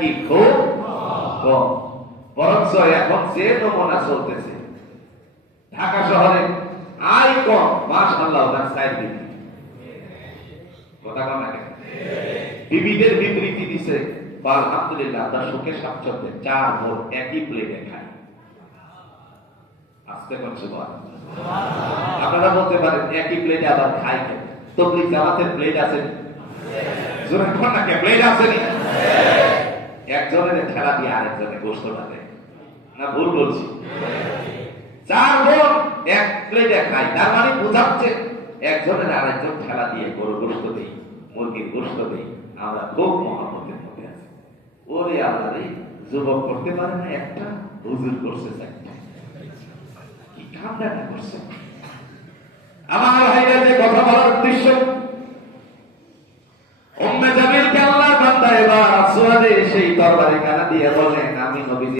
কি খুব কম। বরঞ্চ এখন যে নমুনা চলতেছে ঢাকা শহরে আয় কম, মাশাআল্লাহ তার সাইড দিবে কথা কম না। বিবিদের বিবৃতি দিছে, আলহামদুলিল্লাহ তার সুখে স্বাচ্ছন্দ্যে 4 বোন একই প্লেটে খায়। আস্তে করছে বল, আপনারা বলতে পারেন একই প্লেটে আবার খাই কেন? তবলিগ জামাতের প্লেট আছে, জোরে কোন না, প্লেট আছে নি? একজনের ঠেলা দিয়ে আরেকজনের গোশতটা দেয় না, ভুল বলছি? 4 বোন এক প্লেটে খায়, তার মানে বোঝাচ্ছে একজনের আরেকজন ঠেলা দিয়ে গরু গোশত দেই, মুরগির গোশত দেই, আমরা খুব মহব্বতের মধ্যে আছি। ওরে আল্লাহ রে, যুবক করতে পারে না একটা, হুজুর করছে চারটা, কি কামড়াটা করছে। আমার ভাইরা, যে কথা বলার উদ্দেশ্য, উম্মে জামিলকে আল্লাহ বান্দা এবার আসওয়াদে সেই তরবারি কানা দিয়ে বলেন, আমি নবী